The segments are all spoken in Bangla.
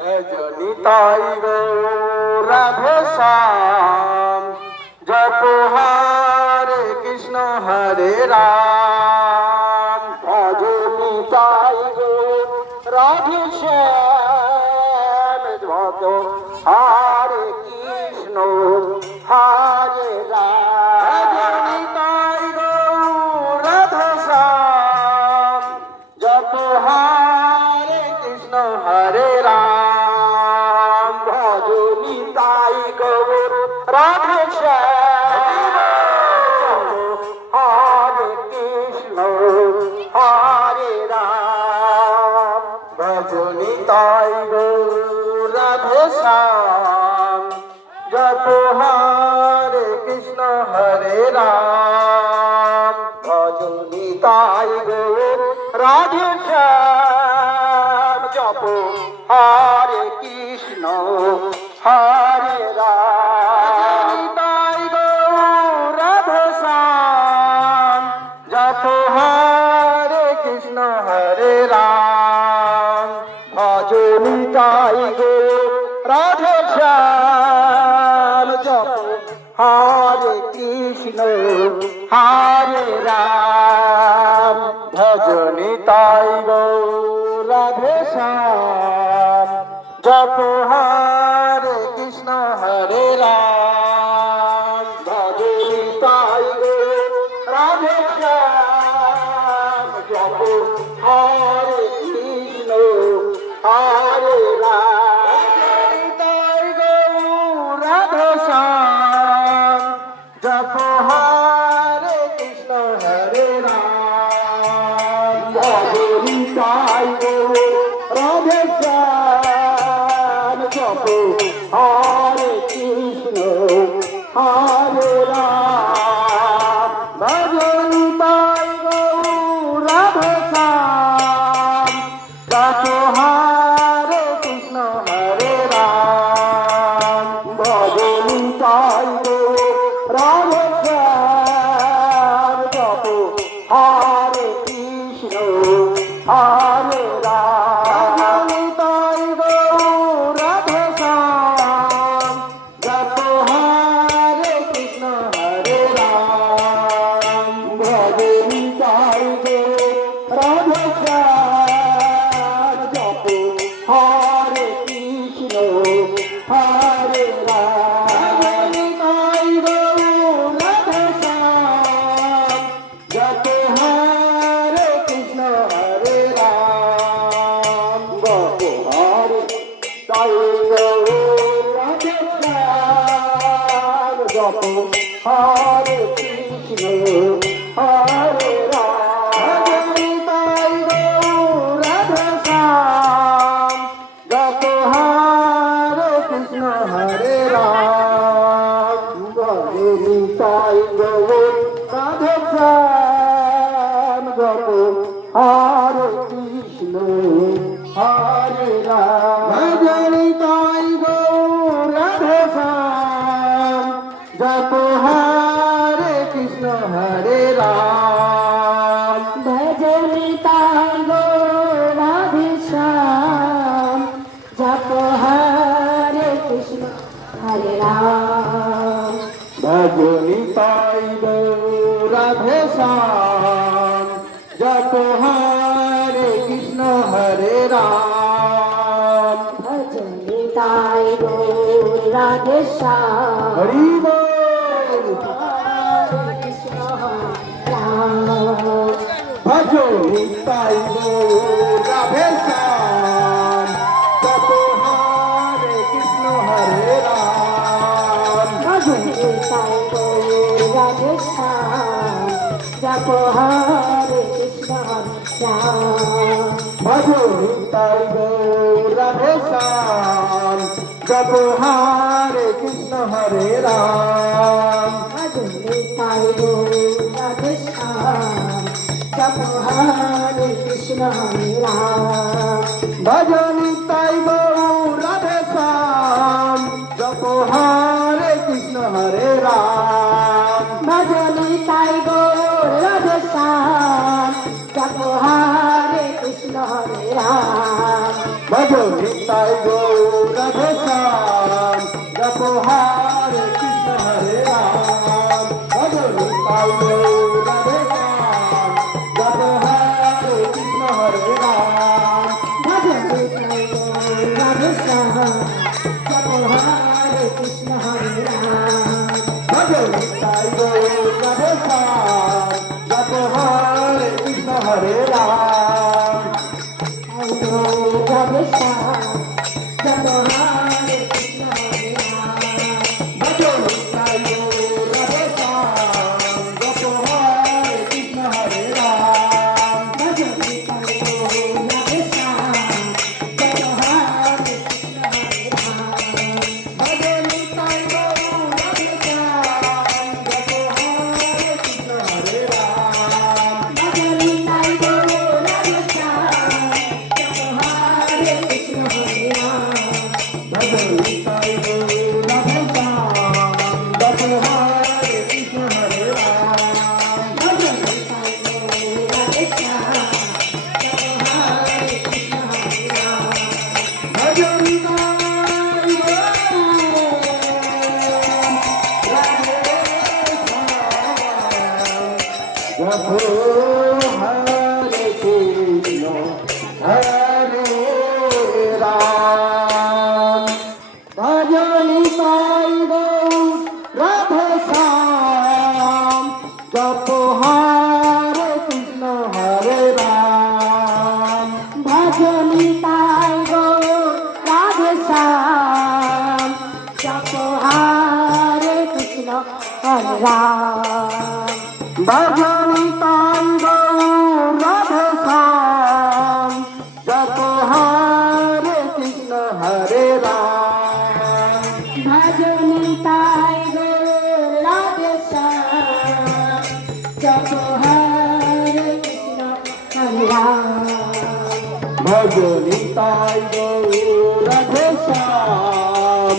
ভজনি তাই গৌর রাধে শ্যাম জপ হরে কৃষ্ণ হরে রাম ভজনি তাই গৌর রাধে শ্যাম জপ হরে কৃষ্ণ হরে রাম ভজনি তাই গৌর রাধে শ্যাম জপ হরে কৃষ্ণ হরে রাম ভজনি তাই গৌর রাধে শ্যাম হরে কৃষ্ণ হরে রাম ভজনি তাই গৌর রাধে শ্যাম জপ হরে কৃষ্ণ হরে রাম ভজনি তাই গৌর রাধে শ্যাম জপ হরে কৃষ্ণ হরে রাম তাই গৌর রাধে শ্যাম জপ হরে কৃষ্ণ হরে রাম ভজনি তাই গৌর রাধে শ্যাম জপ হরে কৃষ্ণ হরে রাম ভজনি তাই গৌর রাধে শ্যাম জপ হরে কৃষ্ণ হরে রাম ভজনি তাই গৌর রাধে শ্যাম জপ হরে কৃষ্ণ হরে রাম তাই গৌর রাধে শ্যাম জপ হরে কৃষ্ণ হরে রাম ভজনি তাই গৌর রাধে শ্যাম জপ হরে কৃষ্ণ হরে রাম ভজনি তাই গৌর রাধে শ্যাম জপ হরে কৃষ্ণ হরে রাম ভজনি তাই গৌর রাধে শ্যাম জপ হরে কৃষ্ণ হরে রাম তাই গৌর রাধে শ্যাম জপ হরে কৃষ্ণ হরে রাম ভজনি তাই গৌর রাধে শ্যাম জপ হরে কৃষ্ণ হরে রাম তাই গৌর রাধে শ্যাম জপ হরে কৃষ্ণ হরে রাম জপ হরে তাই গৌর রাধে শ্যাম জপ হরে কৃষ্ণ হরে রাম তাই গৌর রাধে শ্যাম জপ হরে কৃষ্ণ হরে রাম ভজনি তাই গৌর রাধে শ্যাম জপ হরে কৃষ্ণ হরে রাম ভজনি তাই গৌর রাধে শ্যাম জপ হরে কৃষ্ণ হরে রাম ভজনি তাই গৌর রাধে শ্যাম জপ হরে কৃষ্ণ হরে রাম ভজনি তাই গৌর রাধে শ্যাম জপ হরে কৃষ্ণ হরে রাম ভজনি তাই গৌর রাধে শ্যাম হরি বল হরে কৃষ্ণ হরে রাম ভজনি তাই গৌর রাধে শ্যাম জপ হরে কৃষ্ণ হরে রাম ভজনি তাই গৌর রাধে শ্যাম জপ হরে কৃষ্ণ হরে রাম ভজনি তাই গৌর রাধে শ্যাম জপ হরে কৃষ্ণ হরে রাম ভজনি তাই গৌর রাধে শ্যাম জপ হরে কৃষ্ণ হরে রাম ভজনি তাই গৌর রাধে শ্যাম জপ হরে কৃষ্ণ হরে রাম ভজনি তাই গৌর রাধে শ্যাম জপ হরে কৃষ্ণ হরে রাম ভজ ভজনি তাই গৌর রাধে শ্যাম জপ হরে কৃষ্ণ হরে রাম ভজনি তাই গৌর রাধে শ্যাম জপ হরে কৃষ্ণ হরে রাম ভজনে তাই গৌর রাধে শ্যাম জপ হরে কৃষ্ণ হরে রাম ভজনি তাই গৌর রাধে শ্যাম জপ হরে কৃষ্ণ হরে রাম তাই গৌর রাধে শ্যাম জপ হরে কৃষ্ণ হরে রাম ভজনি তাই গৌর রাধে শ্যাম জপ হরে কৃষ্ণ হরে রাম ভজনে তাই গৌর রাধে শ্যাম জপ হরে কৃষ্ণ হরে রাম ভজনি তাই গৌর রাধে শ্যাম জপ হরে কৃষ্ণ হরে রাম ভজনে তাই গৌর রাধে শ্যাম জপ হরে কৃষ্ণ হরে রাম ভজনি তাই গৌর রাধে শ্যাম জপ হরে কৃষ্ণ হরে রাম ভজনে তাই গৌর রাধে শ্যাম জপ হরে কৃষ্ণ হরে রাম ভজনি তাই জপ হরে কৃষ্ণ হরে রাম ভজনি তাই গৌর রাধে শ্যাম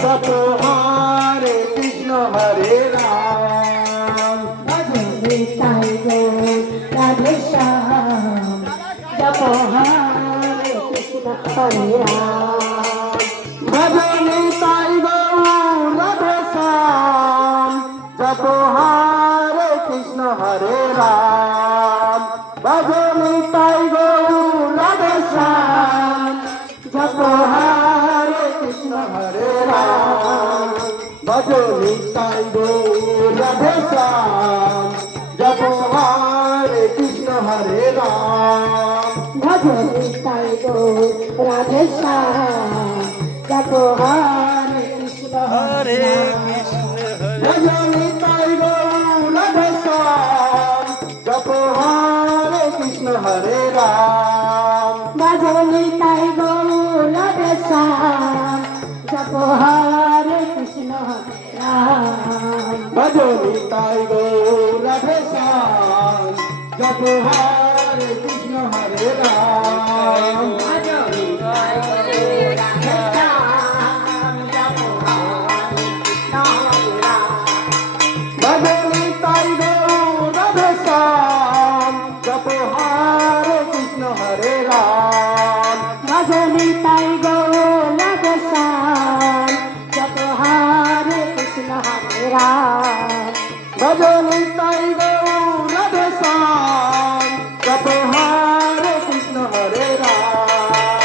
জপ হরে কৃষ্ণ হরে রাম ভজনি তাই গৌর রাধে শ্যাম জপ হরে কৃষ্ণ হরে রাম ভজনি তাই গৌর রাধে শ্যাম জপ হরে কৃষ্ণ হরে রাম ভজনি তাই গৌর রাধে শ্যাম জপ হরে কৃষ্ণ হরে রাম ভজনি তাই গৌর রাধে শ্যাম জপ হরে কৃষ্ণ হরে রাম ভজনি তাই গৌর রাধে শ্যাম জপ হরে কৃষ্ণ হরে রাম ভজনি তাই গৌর রাধে শ্যাম জপ হরে কৃষ্ণ হরে রাম ভজনি তাই গৌর রাধে শ্যাম জপ হরে কৃষ্ণ হরে রাম ভজনি তাই গৌর রাধে শ্যাম জপ হরে কৃষ্ণ হরে রাম ভজনি তাই গৌর রাধে শ্যাম জপ হরে কৃষ্ণ হরে রাম ভজনি তাই গৌর রাধে শ্যাম জপ হরে কৃষ্ণ হরে রাম ভজনি তাই গৌর রাধে শ্যাম জপ হরে কৃষ্ণ হরে রাম ভজনি তাই গৌর রাধে শ্যাম জপ হরে কৃষ্ণ হরে রাম ভজনি তাই গৌর রাধে শ্যাম জপ হরে কৃষ্ণ হরে রাম ভজনি তাই গৌর রাধে শ্যাম জপ হরে কৃষ্ণ হরে রাম ভজনি তাই গৌর রাধে শ্যাম জপ হরে কৃষ্ণ হরে রাম ভজনি তাই গৌর রাধে শ্যাম জপ হরে কৃষ্ণ হরে রাম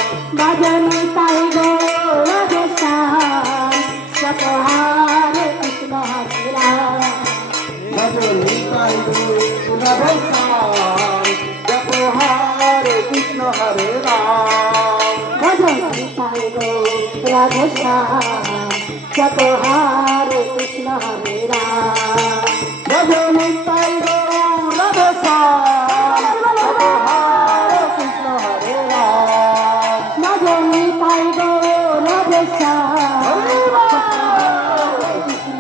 ভজনি তাই গৌর রাধে শ্যাম জপ হরে কৃষ্ণ হরে রাম ভজনি তাই গৌর রাধে শ্যাম জপ হরে কৃষ্ণ হরে রাম ভজনি তাই গৌর রাধে শ্যাম জপ হরে কৃষ্ণ হরে রাম ভজনি তাই গৌর রাধে শ্যাম জপ হরে কৃষ্ণ হরে রাম ভজনি তাই গৌর রাধে শ্যাম জপ হরে কৃষ্ণ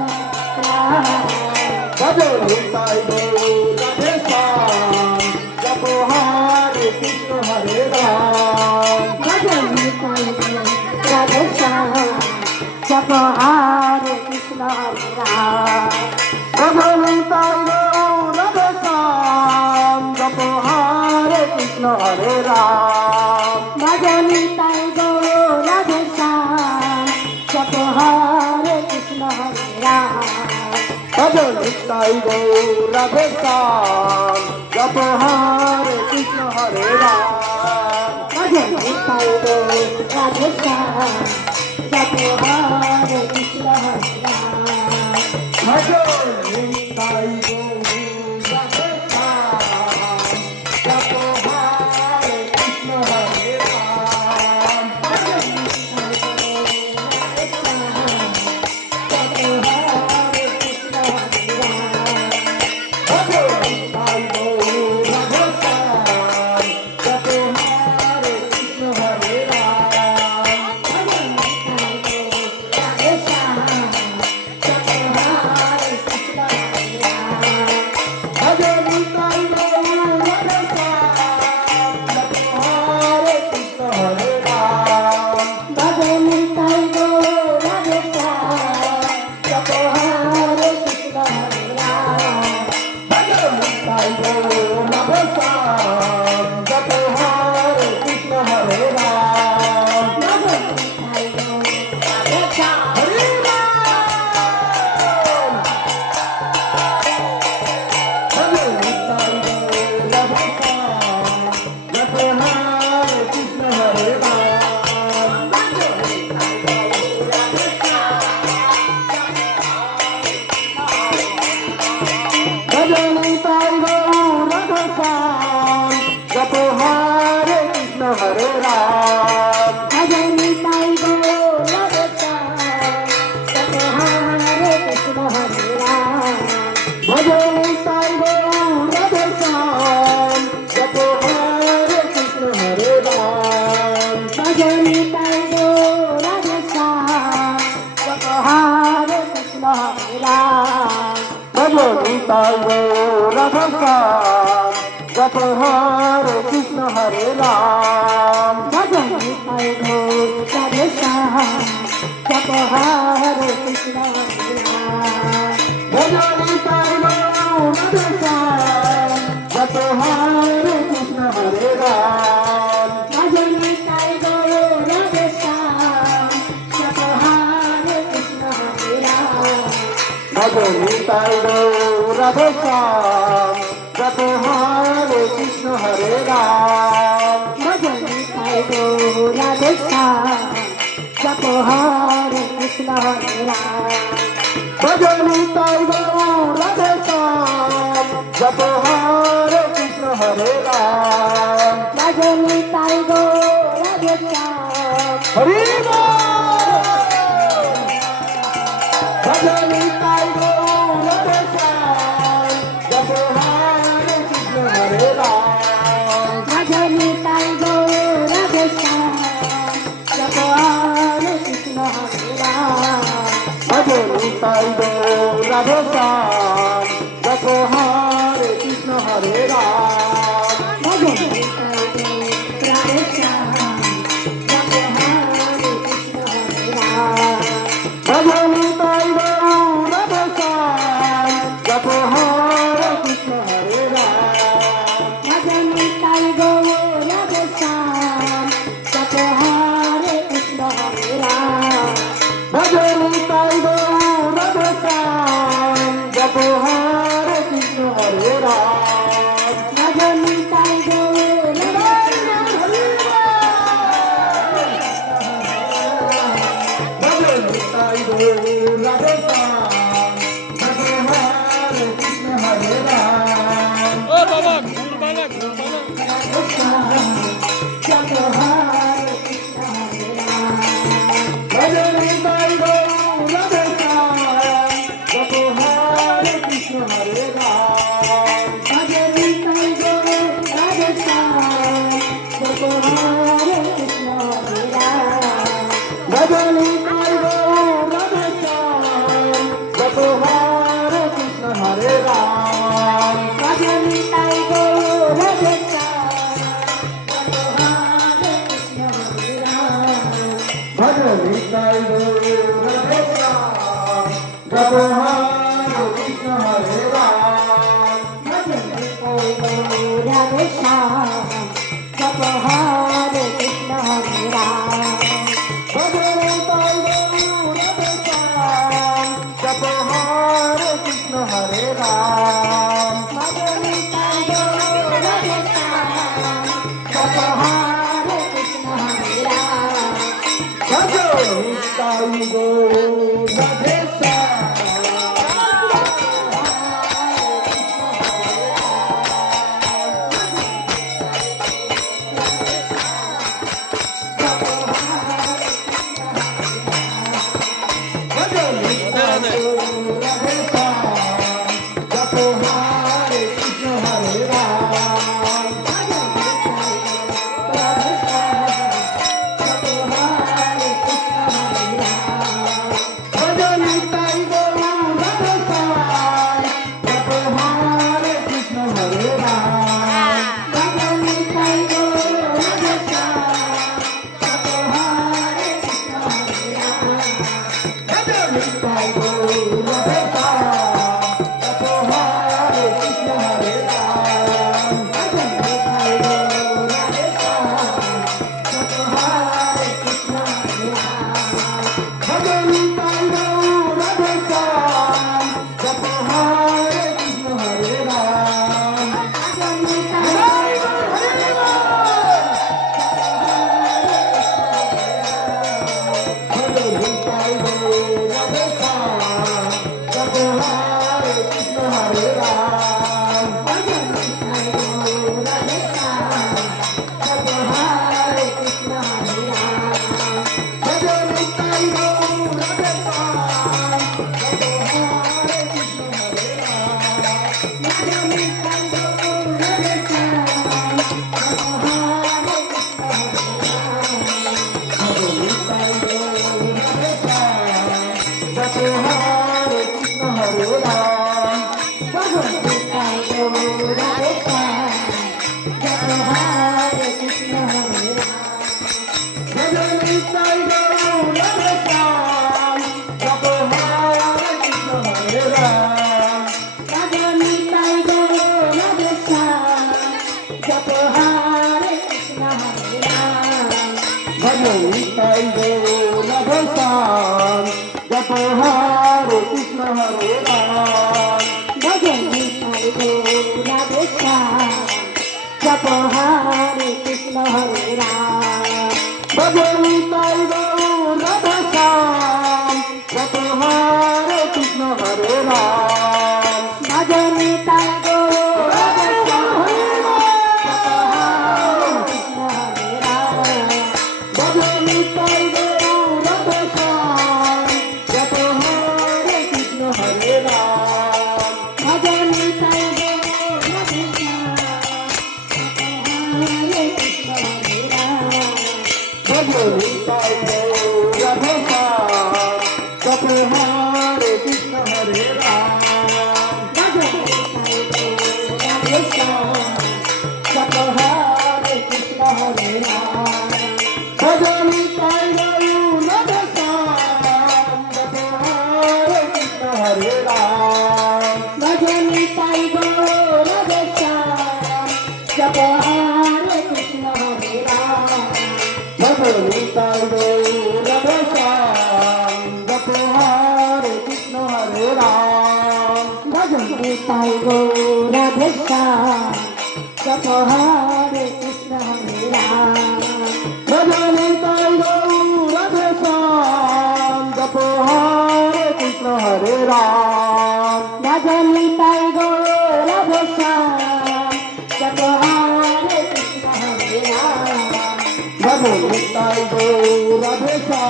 রাম ভজনি তাই গৌর রাধে শ্যাম জপ হরে কৃষ্ণ হরে রাম ভজনি তাই গৌর রাধে শ্যাম জপ হরে কৃষ্ণ হরে রাম ভজনি তাই গৌর রাধে শ্যাম জপ হরে কৃষ্ণ হরে রাম ভজনি তাই গৌর নিতাই গৌর রাধে শ্যাম জপ হরে কৃষ্ণ হরে রাম ভজন নিতাই গৌর রাধে শ্যাম জপ হরে কৃষ্ণ হরে রাম ভজন নিতাই গৌর রাধে শ্যাম জপ হরে কৃষ্ণ হরে রাম ভজন নিতাই গৌর রাধে শ্যাম জপ হরে কৃষ্ণ হরে রাম ভজন নিতাই গৌর রাধে শ্যাম জপ হরে কৃষ্ণ হরে রাম ভজন নিতাই গৌর রাধে শ্যাম জপ হরে কৃষ্ণ হরে রাম ভজন নিতাই গৌর রাধে শ্যাম জপ হরে কৃষ্ণ হরে রাম ভজন নিতাই গৌর রাধে শ্যাম জপ হরে কৃষ্ণ হরে রাম ভজন নিতাই গৌর রাধে শ্যাম জপ হরে কৃষ্ণ হরে রাম ভজন নিতাই গৌর রাধে শ্যাম হরি রাম ভজন নিতাই গৌর রাধে শ্যাম জপ হরে কৃষ্ণ হরে রাম ভজন নিতাই গৌর রাধে শ্যাম ভজন নিতাই গৌর রাধে শ্যাম জপ হরে কৃষ্ণ হরে রাম ভজন নিতাই গৌর রাধে শ্যাম জপ হরে কৃষ্ণ হরে রাম ভজন নিতাই গৌর রাধে শ্যাম জপ হরে কৃষ্ণ হরে রাম ভজন নিতাই গৌর রাধে শ্যাম জপ হরে কৃষ্ণ হরে রাম ভজন নিতাই গৌর রাধে শ্যাম জপ হরে কৃষ্ণ হরে রাম ভজন নিতাই গৌর রাধে শ্যাম জপ হরে কৃষ্ণ হরে রাম ভজন নিতাই গৌর রাধে শ্যাম জপ হরে কৃষ্ণ হরে রাম ভজন নিতাই গৌর রাধে শ্যাম জপ হরে কৃষ্ণ হরে রাম ভজন নিতাই গৌর রাধে শ্যাম জপ হরে কৃষ্ণ হরে রাম ভজন নিতাই গৌর রাধে শ্যাম জপ হরে কৃষ্ণ হরে রাম ভজন নিতাই গৌর রাধে শ্যাম জপ হরে কৃষ্ণ হরে রাম ভজন নিতাই গৌর রাধে শ্যাম হরি বল ভজন নিতাই গৌর রাধে শ্যাম জপ হরে কৃষ্ণ হরে রাম ভজন নিতাই গৌর রাধে শ্যাম জপ হরে কৃষ্ণ হরে রাম ভজন নিতাই গৌর রাধে শ্যাম জপ হরে কৃষ্ণ হরে রাম ভজন নিতাই গৌর রাধে শ্যাম জপ হরে কৃষ্ণ হরে রাম ভজন নিতাই গৌর রাধে শ্যাম জপ হরে কৃষ্ণ হরে রাম ভজন নিতাই গৌর রাধে শ্যাম জপ হরে কৃষ্ণ হরে রাম ভজন নিতাই গৌর রাধে শ্যাম জপ হরে কৃষ্ণ হরে রাম ভজন নিতাই গৌর রাধে ভজন নিতাই গৌর রাধে শ্যাম জপ হরে কৃষ্ণ হরে রাম ও বাবা ঘুরবানা ঘুরবানা শ্যাম জপ হরে কৃষ্ণ হরে রাম ভজন নিতাই গৌর রাধে শ্যাম জপ হরে কৃষ্ণ হরে রাম ভজন নিতাই গৌর রাধে শ্যাম জপ হরে কৃষ্ণ হরে রাম ভজন নিতাই গৌর রাধে শ্যাম জপ হরে কৃষ্ণ হরে রাম ভজন নিতাই গৌর রাধে শ্যাম জপ হরে কৃষ্ণ হরে রাম ভজন নিতাই গৌর রাধে শ্যাম জপ হরে কৃষ্ণ হরে রাম ভজন নিতাই গৌর রাধে শ্যাম জপ হরে কৃষ্ণ হরে রাম ভজন নিতাই গৌর রাধে শ্যাম জপ হরে কৃষ্ণ হরে রাম নিতাই গৌর রাধে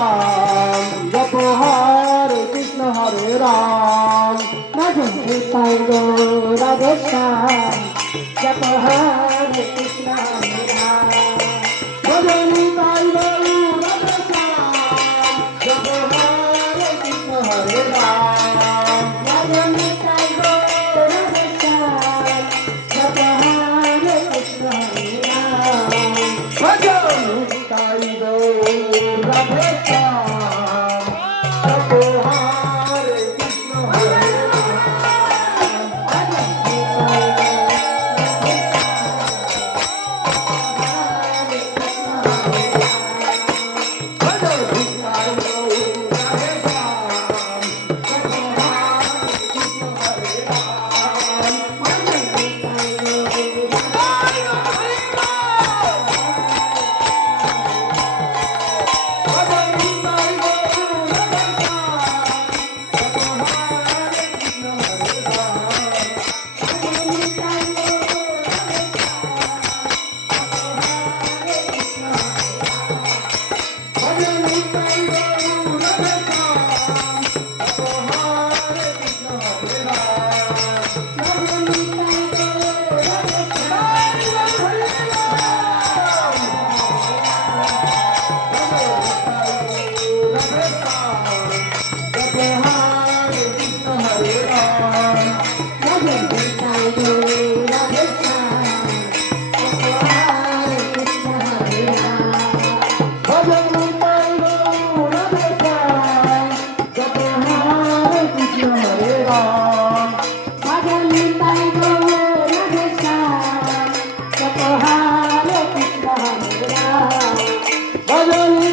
শ্যাম রাধে রাধে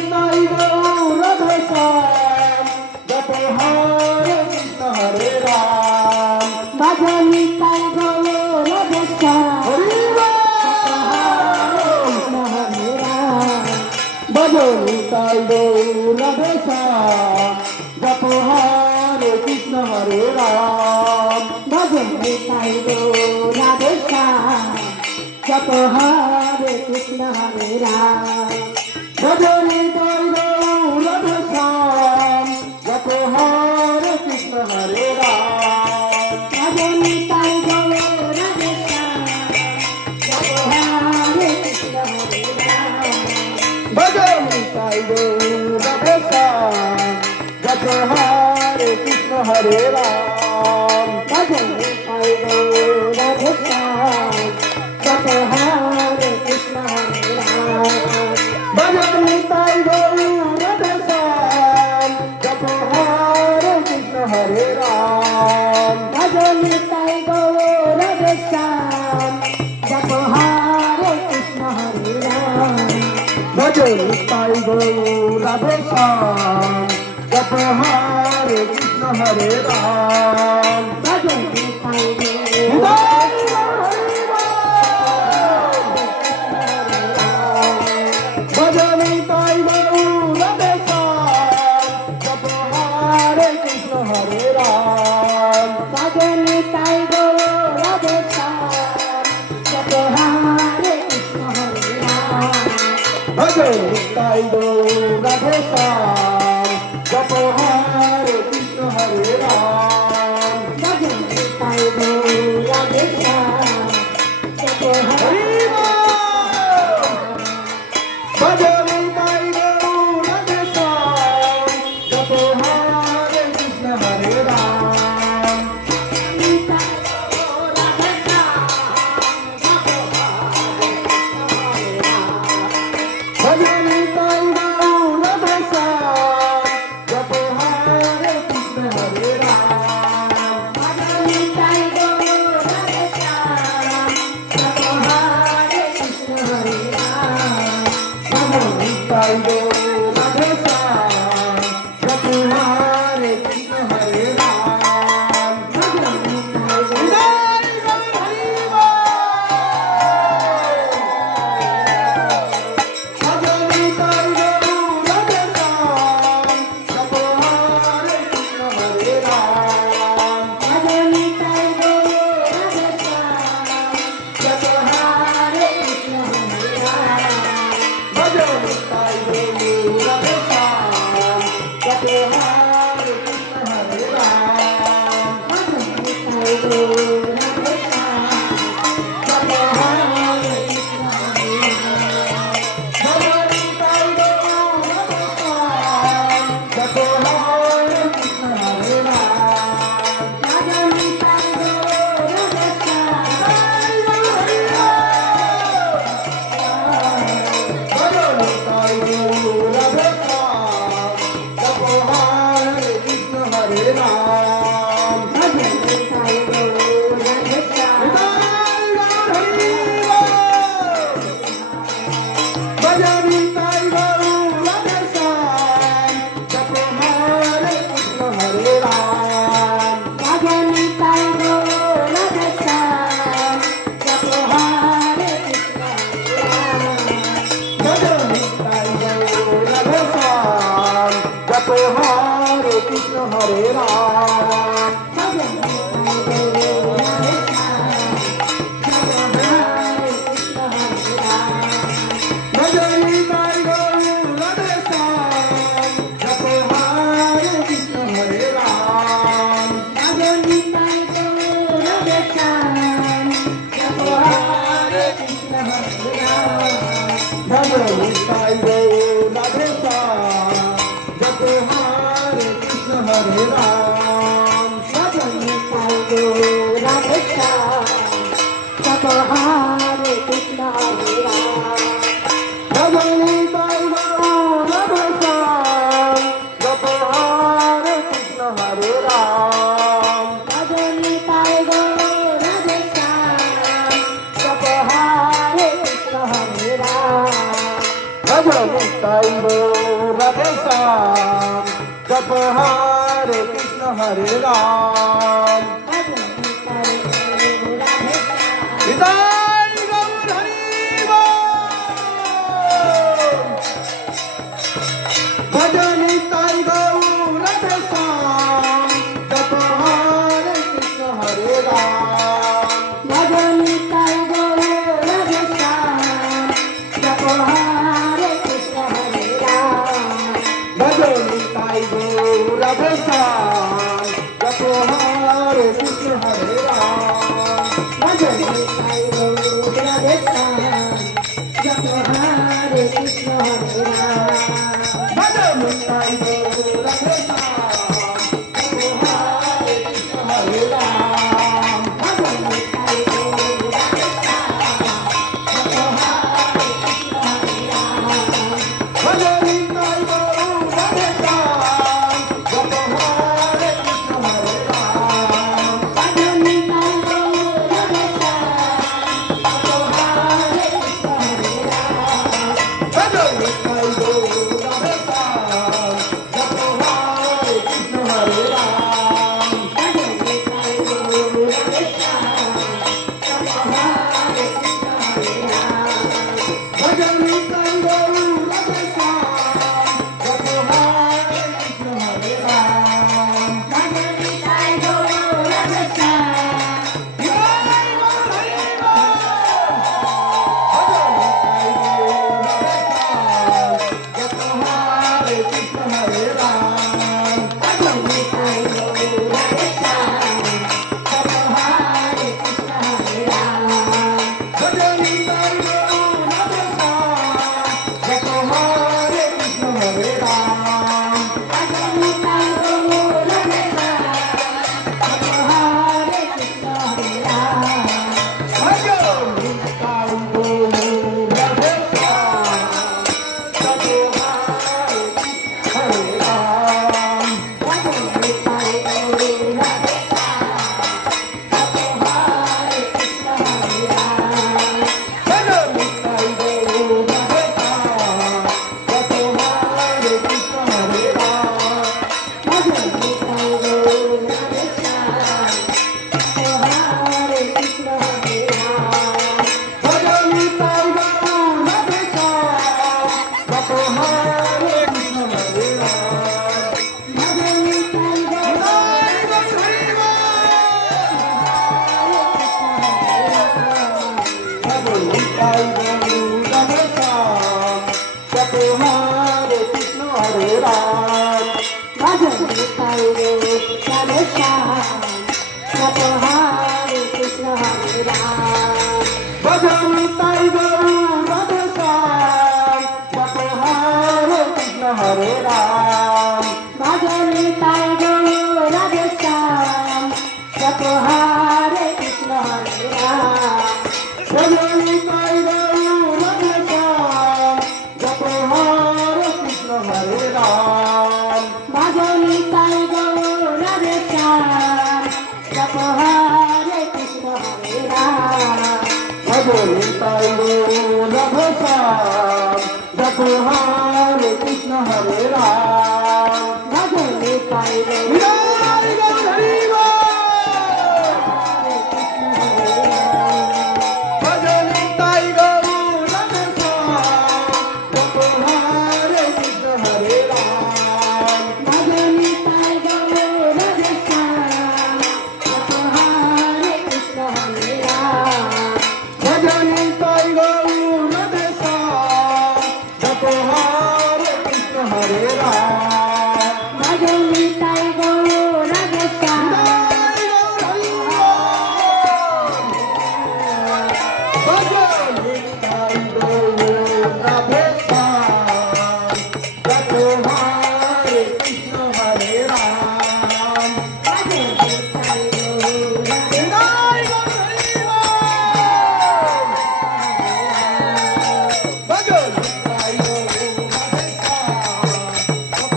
তাই গৌর রাধেশ্যাম যত হরে কৃষ্ণ হরে রাম ভজনি তাই গৌর রাধেশ্যাম হরি কৃষ্ণ হরে রাম ভজনি তাই গৌর রাধেশ্যাম যত হরে কৃষ্ণ হরে রাম ভজনি তাই গৌর রাধেশ্যাম যত হরে কৃষ্ণ হরে রাম ভজনি তাই গৌর রাধেশ্যাম যত হরে কৃষ্ণ হরে রাম ভজনি তাই গৌর রাধেশ্যাম যত হরে কৃষ্ণ হরে রাম ভজনি তাই গৌর রাধেশ্যাম যত হরে কৃষ্ণ হরে রাম ভজনি তাই গৌর রাধেশ্যাম যত হরে কৃষ্ণ হরে রাম ভজনি তাই গৌর রাধেশ্যাম যত হরে কৃষ্ণ হরে রাম ভজনি তাই গৌর রাধেশ্যাম যত হরে কৃষ্ণ হরে রাম ভজনি তাই গৌর রাধেশ্যাম যত হরে কৃষ্ণ হরে রাম ভজনি তাই গৌর ভজনি তাই গৌর রাধেশ্যাম যত হরে কৃষ্ণ হরে রাম ভজনি তাই গৌর রাধেশ্যাম যত হরে কৃষ্ণ হরে রাম ভজনি তাই গৌর রাধেশ্যাম যত হরে কৃষ্ণ হরে রাম ভজনি তাই গৌর রাধেশ্যাম যত হরে ভজনি তাই গৌর রাধেশ্যাম যত হরে কৃষ্ণ হরে রাম ভজনি তাই গৌর রাধেশ্যাম যত হরে কৃষ্ণ হরে রাম ভজনি তাই গৌর রাধেশ্যাম যত হরে কৃষ্ণ হরে রাম ভজনি তাই গৌর রাধেশ্যাম যত হরে কৃষ্ণ হরে রাম ভজনি তাই গৌর ভজনি তাই গৌর রাধেশ্যাম যত হরে কৃষ্ণ হরে রাম ভজনি তাই গৌর রাধেশ্যাম যত হরে কৃষ্ণ হরে রাম ভজনি তাই গৌর রাধেশ্যাম যত হরে কৃষ্ণ হরে রাম ভজনি তাই গৌর রাধেশ্যাম যত হরে কৃষ্ণ হরে রাম ভজনি তাই গৌর রাধেশ্যাম যত হরে কৃষ্ণ হরে রাম ভজনি তাই গৌর রাধেশ্যাম ভজনি তাই গৌর রাধেশ্যাম যত হরে কৃষ্ণ হরে রাম ভজনি তাই গৌর রাধেশ্যাম ভজনি তাই গৌর রাধেশ্যাম যত হরে কৃষ্ণ হরে রাম ভজনি তাই গৌর রাধেশ্যাম যত হরে কৃষ্ণ হরে রাম ভজনি তাই গৌর রাধেশ্যাম যত হরে কৃষ্ণ হরে রাম ভজনি তাই গৌর রাধেশ্যাম যত হরে কৃষ্ণ হরে রাম ভজনি তাই গৌর রাধেশ্যাম যত হরে কৃষ্ণ হরে রাম ভজনি তাই গৌর রাধেশ্যাম যত হরে কৃষ্ণ হরে রাম ভজনি তাই গৌর রাধেশ্যাম যত হরে কৃষ্ণ হরে রাম ভজনি তাই গৌর রাধেশ্যাম যত হরে কৃষ্ণ হরে রাম ভজনি তাই গৌর রাধেশ্যাম যত হরে কৃষ্ণ হরে রাম ভজনি তাই গৌর রাধেশ্যাম যত হরে কৃষ্ণ হরে রাম ভজনি তাই গৌর রাধে শ্যাম জপ হরে কৃষ্ণ হরে রাম হৃদয় গৌর হরি ভজনি তাই গৌর রাধে শ্যাম জপ হরে কৃষ্ণ হরে রাম ভজনি তাই গৌর রাধে শ্যাম জপ হরে কৃষ্ণ হরে রাম ভজনি তাই গৌর রাধে শ্যাম জপ হরে কৃষ্ণ হরে রাম ভজনি তাই গৌর রাধে শ্যাম জপ হরে কৃষ্ণ হরে রাম ভজনি তাই গৌর রাধে শ্যাম জপ হরে কৃষ্ণ হরে রাম ভজনি তাই গৌর রাধে ভজনি তাই গৌর রাধে শ্যাম জপ হরে কৃষ্ণ হরে রাম ভজনি তাই গৌর রাধে শ্যাম জপ হরে কৃষ্ণ হরে রাম ভজনি তাই গৌর রাধে শ্যাম জপ হরে কৃষ্ণ হরে রাম ভজনি তাই গৌর রাধে শ্যাম জপ হরে কৃষ্ণ হরে রাম ভজনি তাই গৌর রাধে শ্যাম জপ হরে কৃষ্ণ হরে রাম ভজনি তাই গৌর রাধে শ্যাম ভজনি তাই গৌর রাধে শ্যাম জপ হরে কৃষ্ণ হরে রাম ভজনি তাই গৌর রাধে ভজনি তাই গৌর রাধে শ্যাম জপ হরে কৃষ্ণ হরে রাম ভজনি তাই গৌর রাধে শ্যাম জপ হরে কৃষ্ণ হরে রাম ভজনি তাই গৌর রাধে শ্যাম জপ হরে কৃষ্ণ হরে রাম ভজনি তাই গৌর রাধে শ্যাম জপ হরে কৃষ্ণ হরে রাম ভজনি তাই গৌর রাধে শ্যাম জপ হরে কৃষ্ণ হরে রাম ভজনি তাই গৌর হৃদয় গৌর হরি ভজনি তাই গৌর রাধে শ্যাম জপ হরে কৃষ্ণ হরে রাম ভজনি তাই গৌর রাধে শ্যাম জপ হরে কৃষ্ণ হরে রাম ভজনি তাই গৌর রাধে শ্যাম জপ হরে কৃষ্ণ হরে রাম ভজনি তাই গৌর রাধে শ্যাম ভজনি তাই গৌর রাধে শ্যাম জপ হরে কৃষ্ণ হরে রাম ভজনি তাই গৌর রাধে হৃদয় গৌর হরি ভজনি তাই গৌর রাধে শ্যাম জপ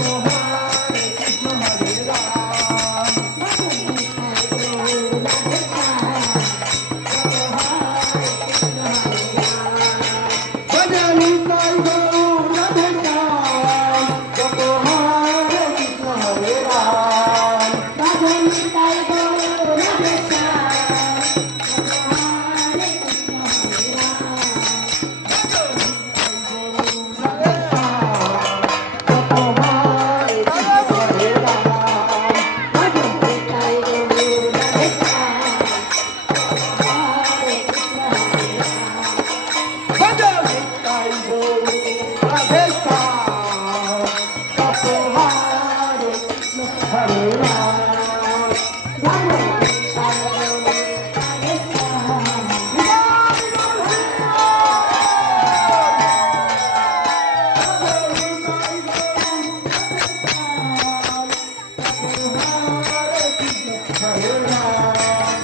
হরে রাম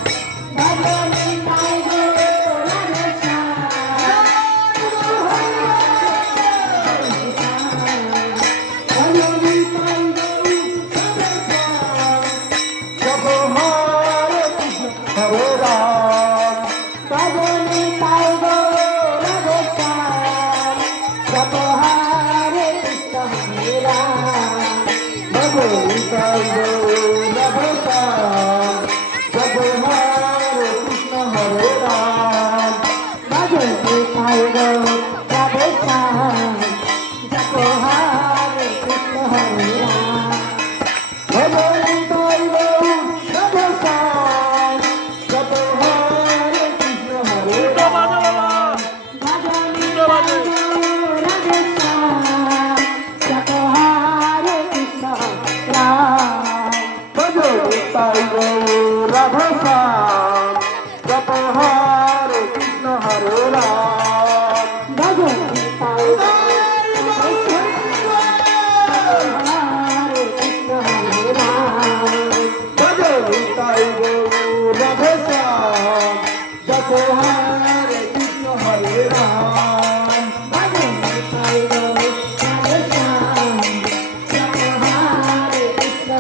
ভজনী তাই গো রাধে শ্যাম ভজনী তাই গো রাধে শ্যাম জপ হরে কৃষ্ণ হরে রাম ভজনী তাই গো রাধে শ্যাম জপ হরে কৃষ্ণ হরে রাম ভজনি তাই গৌরব শ্যাম জপ হরে কৃষ্ণ হরে রাম ভজনী তাই গো রাধে শ্যাম জপ হরে কৃষ্ণ হরে রাম ভজনি তাই গৌরব শ্যাম জপ হরে কৃষ্ণ হরে রাম ভজনী তাই গো রাধে শ্যাম জপ হরে কৃষ্ণ রাম ভজনি তাই গৌরব শ্যাম জপ হরে কৃষ্ণ হরে রাম ভজনী তাই গো হরে কৃষ্ণ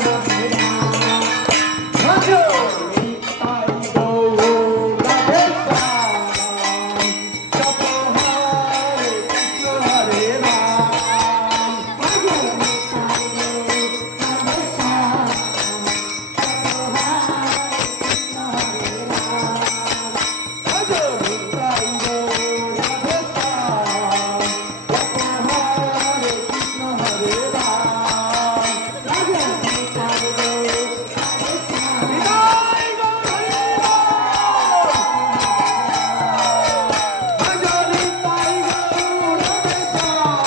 হরে রাম ভজনি তাই গৌরব শ্যাম জপ হরে কৃষ্ণ হরে রাম ভজনী তাই গো রাধে শ্যাম জপ হরে কৃষ্ণ হরে রাম ভজনি তাই গৌরব শ্যাম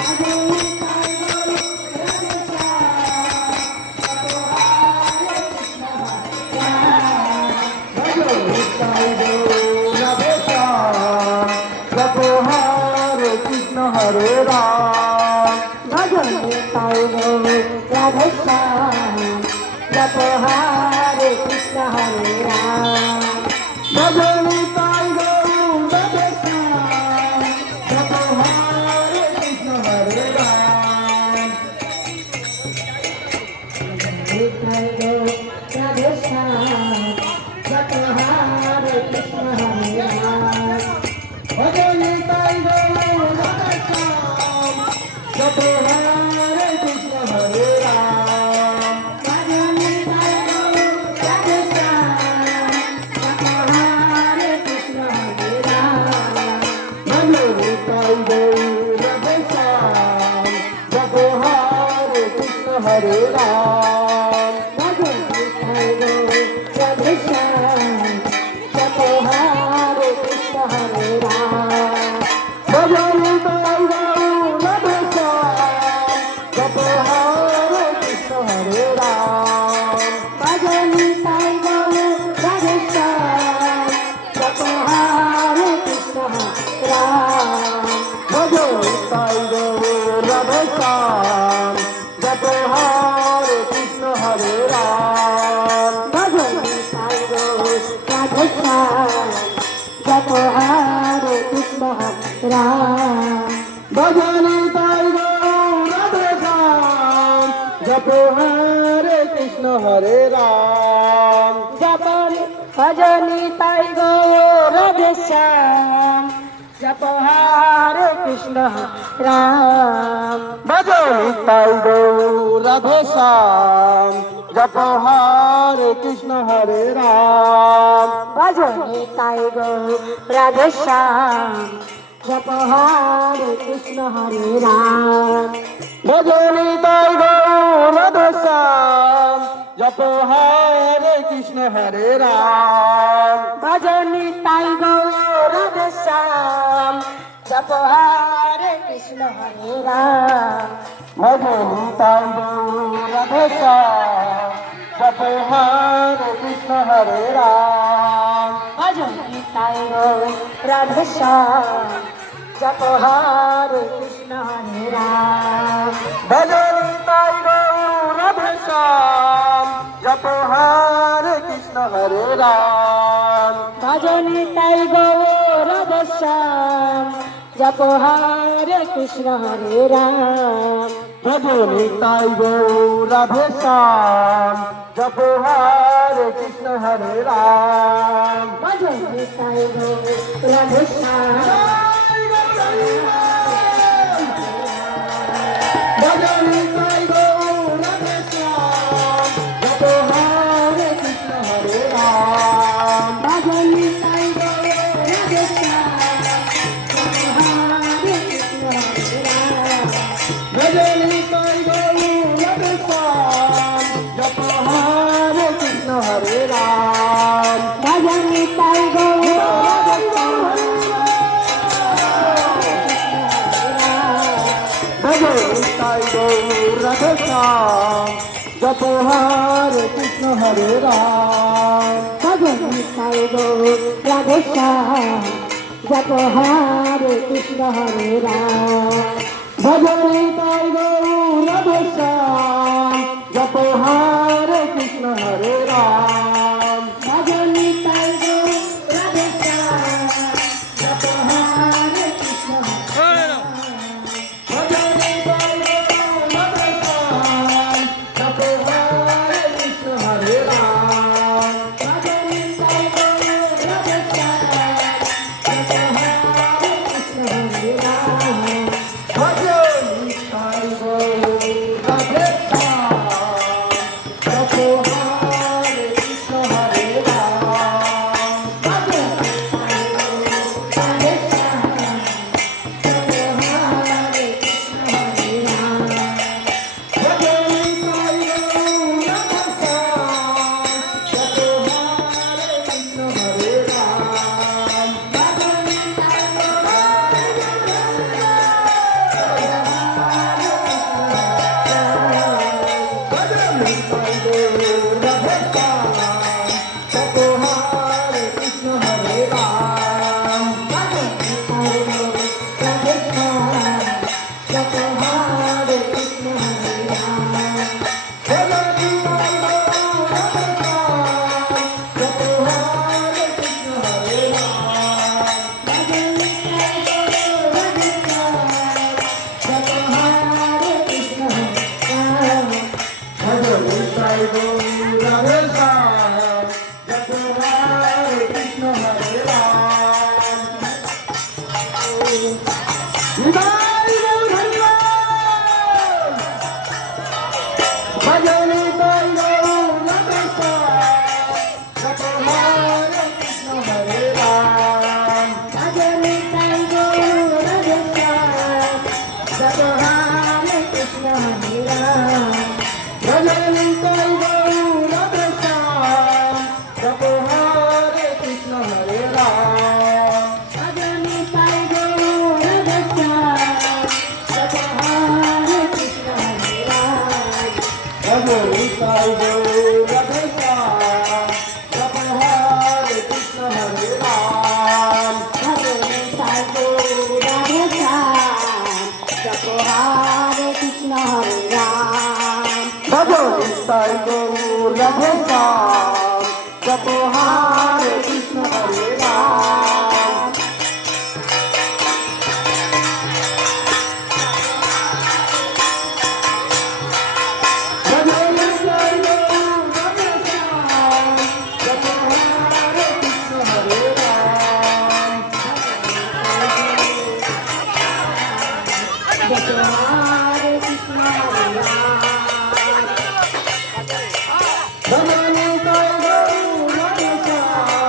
জপ হরে কৃষ্ণ হরে রাম ভজনী তাই গো রাধে শ্যাম জপ হরে কৃষ্ণ হরে রাম ভজনি তাই গৌরব শ্যাম জপ হরে কৃষ্ণ হরে রাম ভজনী তাই গো রাধে শ্যাম ভজনি তাই গৌরব শ্যাম জপ হরে কৃষ্ণ হরে রাম ভজনী তাই গো রাধে শ্যাম জপ হরে কৃষ্ণ হরে রাম ভজনি তাই গৌরব শ্যাম জপ হরে কৃষ্ণ হরে রাম ভজনী তাই গো রাধে শ্যাম জপ হরে কৃষ্ণ হরে রাম ভজনি তাই গৌরব শ্যাম জপ হরে কৃষ্ণ হরে রাম ভজনী তাই গো রাধে শ্যাম জপ হরে কৃষ্ণ হরে রাম ভজনি তাই গৌরব শ্যাম জপ হরে কৃষ্ণ হরে রাম ভজনী তাই গো রাধে শ্যাম জপ হরে কৃষ্ণ হরে রাম ভজনি তাই গৌরব শ্যাম জপ হরে কৃষ্ণ হরে রাম ভজনী তাই গো রাধে শ্যাম জপ হরে কৃষ্ণ হরে রাম ভজনি তাই গৌরব শ্যাম জপ হরে কৃষ্ণ হরে রাম ভজনী তাই গো রাধে শ্যাম জপ হরে কৃষ্ণ রাম ভজনি তাই গৌরব শ্যাম জপ হরে কৃষ্ণ হরে রাম ভজনী তাই গো রাধে শ্যাম জপ হরে কৃষ্ণ রাম ভজনি তাই গৌরব শ্যাম জপ হরে কৃষ্ণ হরে রাম ভজনী তাই গো রাধে শ্যাম জপ হরে কৃষ্ণ রাম ভজনি তাই গৌরব শ্যাম জপ হরে কৃষ্ণ হরে রাম ভজনী তাই গো রাধে শ্যাম জপ হরে কৃষ্ণ হরে রাম ভজনি তাই গৌরব শ্যাম জপ হরে কৃষ্ণ হরে রাম ভজনী তাই গো রাধে শ্যাম জপ হরে কৃষ্ণ হরে রাম ভজনি তাই গৌরব শ্যাম জপ হরে কৃষ্ণ হরে রাম ভজনী তাই গো রাধে শ্যাম জপ হরে কৃষ্ণ হরে রাম ভজনি কৃষ্ণ হরে রাম ভজনি তাই গৌর শ্যাম জপ হরে কৃষ্ণ হরে রাম ভজনি তাই গৌরাধে শ্যাম জপ হরে কৃষ্ণ হরে রাম ভজনি তাই গৌর শ্যাম ভজনি তাই গৌরাধে শ্যাম জপ হরে কৃষ্ণ হরে রাম ভজনি তাই গৌর শ্যাম জপ হরে কৃষ্ণ হরে রাম ভজনি তাই গৌরাধে শ্যাম জপ হরে কৃষ্ণ হরে রাম ভজনি তাই গৌর ভজনি তাই গৌরাধে শ্যাম জপ হরে কৃষ্ণ হরে রাম ভজনি তাই গৌর শ্যাম জপ হরে কৃষ্ণ হরে রাম ভজনি তাই গৌরাধে শ্যাম জপ হরে কৃষ্ণ হরে রাম ভজনি তাই গৌর শ্যাম জপ হরে কৃষ্ণ হরে রাম ভজনি তাই গৌরাধে শ্যাম জপ হরে কৃষ্ণ হরে রাম ভজনি তাই গৌর শ্যাম জপ হরে কৃষ্ণ হরে রাম ভজনি তাই গৌরাধে শ্যাম জপ হরে কৃষ্ণ হরে রাম ভজনি তাই গৌরাধে শ্যাম জপ হরে কৃষ্ণ হরে রাম ভজনি তাই গৌর শ্যাম জপ হরে কৃষ্ণ হরে রাম ভজনি তাই গৌরাধে শ্যাম জপ হরে কৃষ্ণ হরে রাম ভজনি তাই গৌর শ্যাম জপ হরে কৃষ্ণ হরে রাম ভজনি তাই গৌরাধে শ্যাম জপ হরে কৃষ্ণ হরে রাম ভজনি তাই গৌর শ্যাম জপ হরে কৃষ্ণ হরে রাম ভজনি তাই গৌরাধে শ্যাম জপ হরে কৃষ্ণ হরে রাম ভজনি তাই গৌরাধে শ্যাম জপ হরে কৃষ্ণ হরে রাম জপ হরে কৃষ্ণ হরে রাম ভজনি তাই গৌরাধে শ্যাম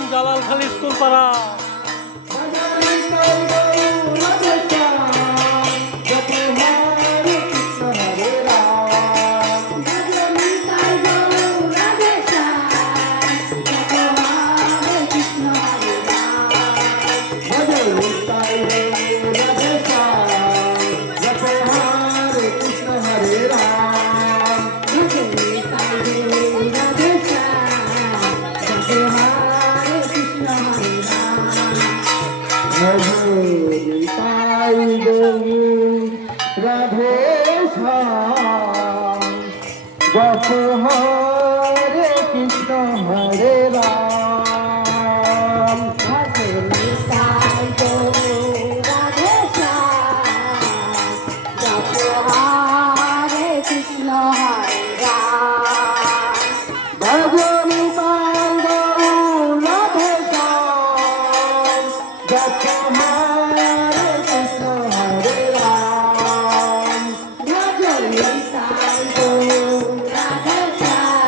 স্থান জালালখালী স্কুল পাড়া। রাধে শ্যাম জপ হরে কৃষ্ণ হরে রাম কৃষ্ণ হরে রাম ভজন তাই গৌর রাধে শ্যাম জপ হরে কৃষ্ণ হরে রাম ভজন নিতাই গৌর রাধে শ্যাম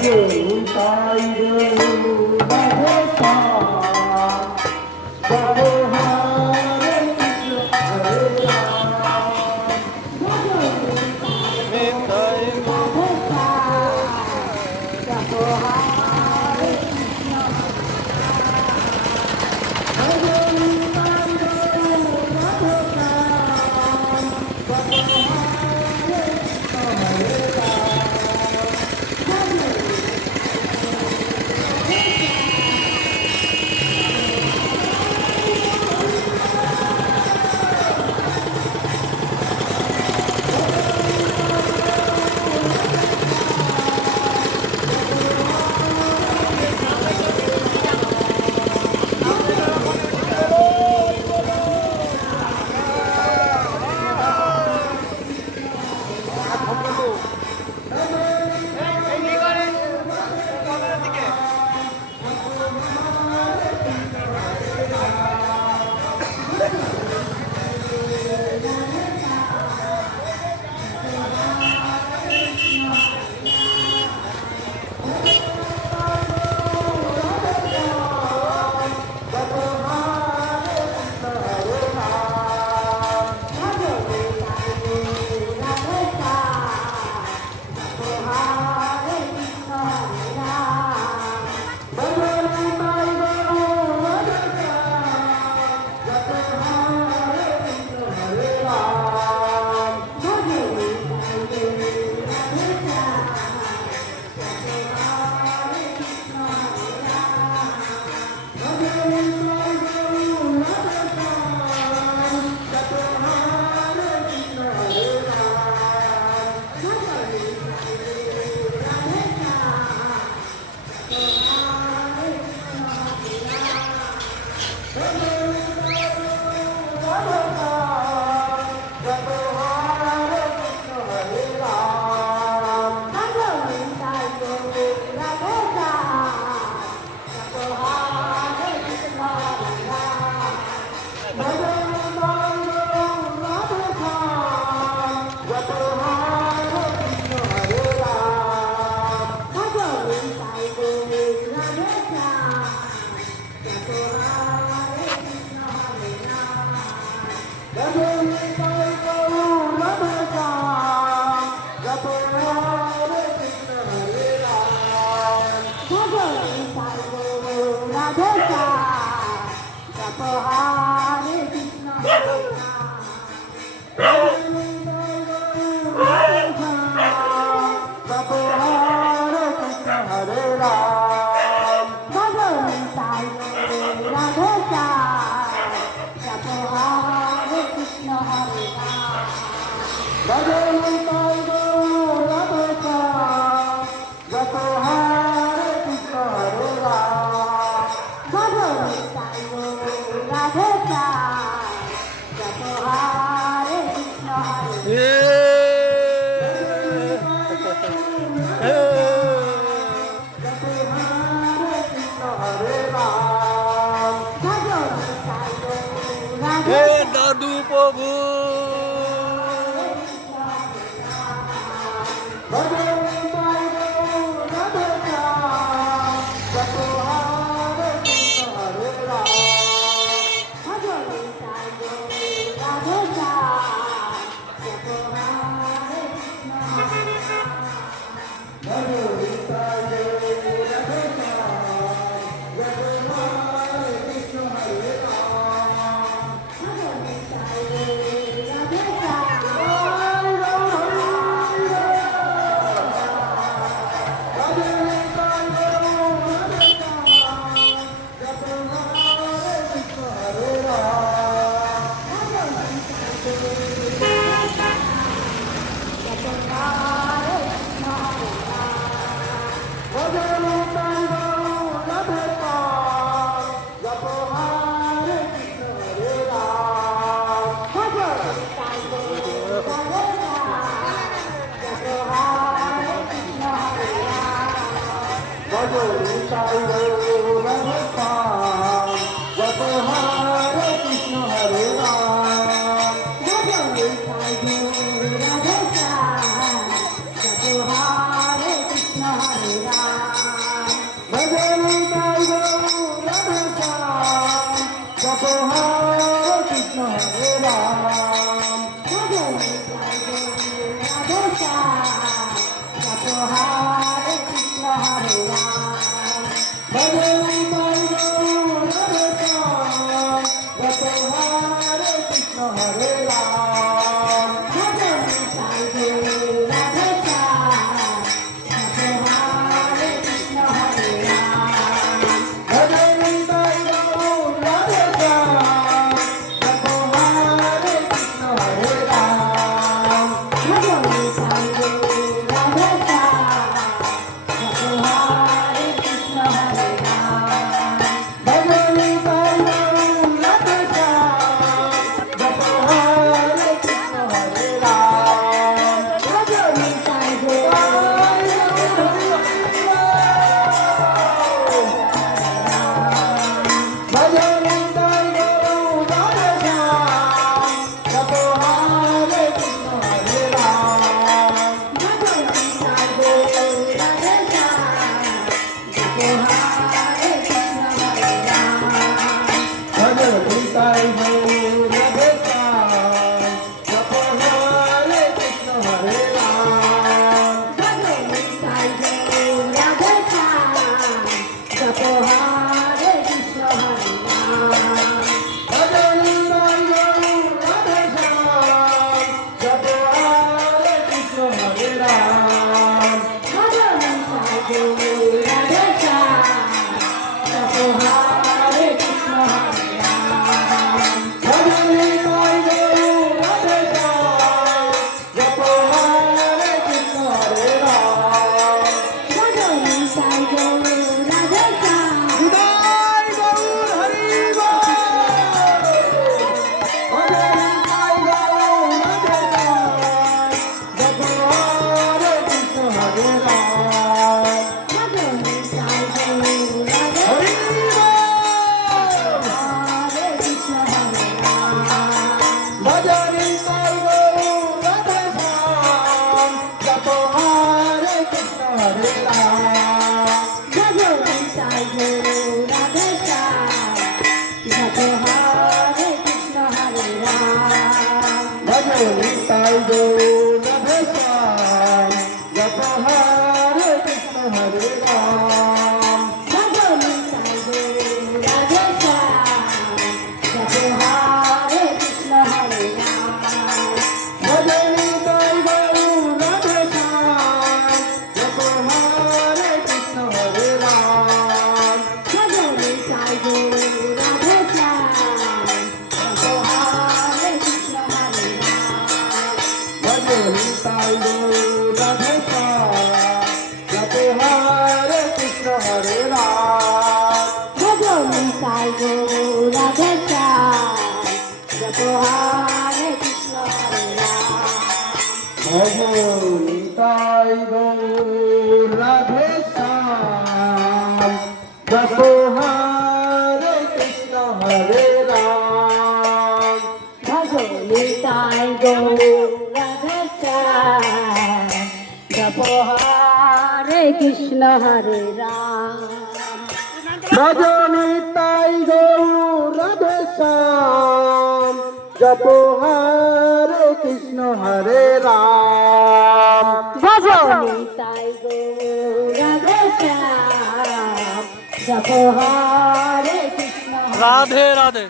তাই রাধে শ্যাম জপ হরে কৃষ্ণ হরে রাম নিতাই গৌর হে দাদু প্রভু Hare Krishna Hare Rama जप हरे कृष्ण हरे राम भजनी साई गौर राधे श्याम जप हरे कृष्ण हरे राम भजनी साई गौर राधे श्याम जप हरे कृष्ण हरे राम भजनी साई गौर राधे श्याम जप हरे कृष्ण हरे राम भजनी साई गौर राधे श्याम जप हरे कृष्ण हरे राम भजनी साई गौर राधे श्याम जप हरे कृष्ण हरे राम भजनी साई गौर राधे श्याम जप हरे कृष्ण हरे राम भजनी साई गौर राधे श्याम जप हरे कृष्ण हरे राम भजनी साई गौर राधे श्याम जप हरे कृष्ण हरे राम भजनी साई गौर राधे श्याम जप हरे कृष्ण राधे राधे।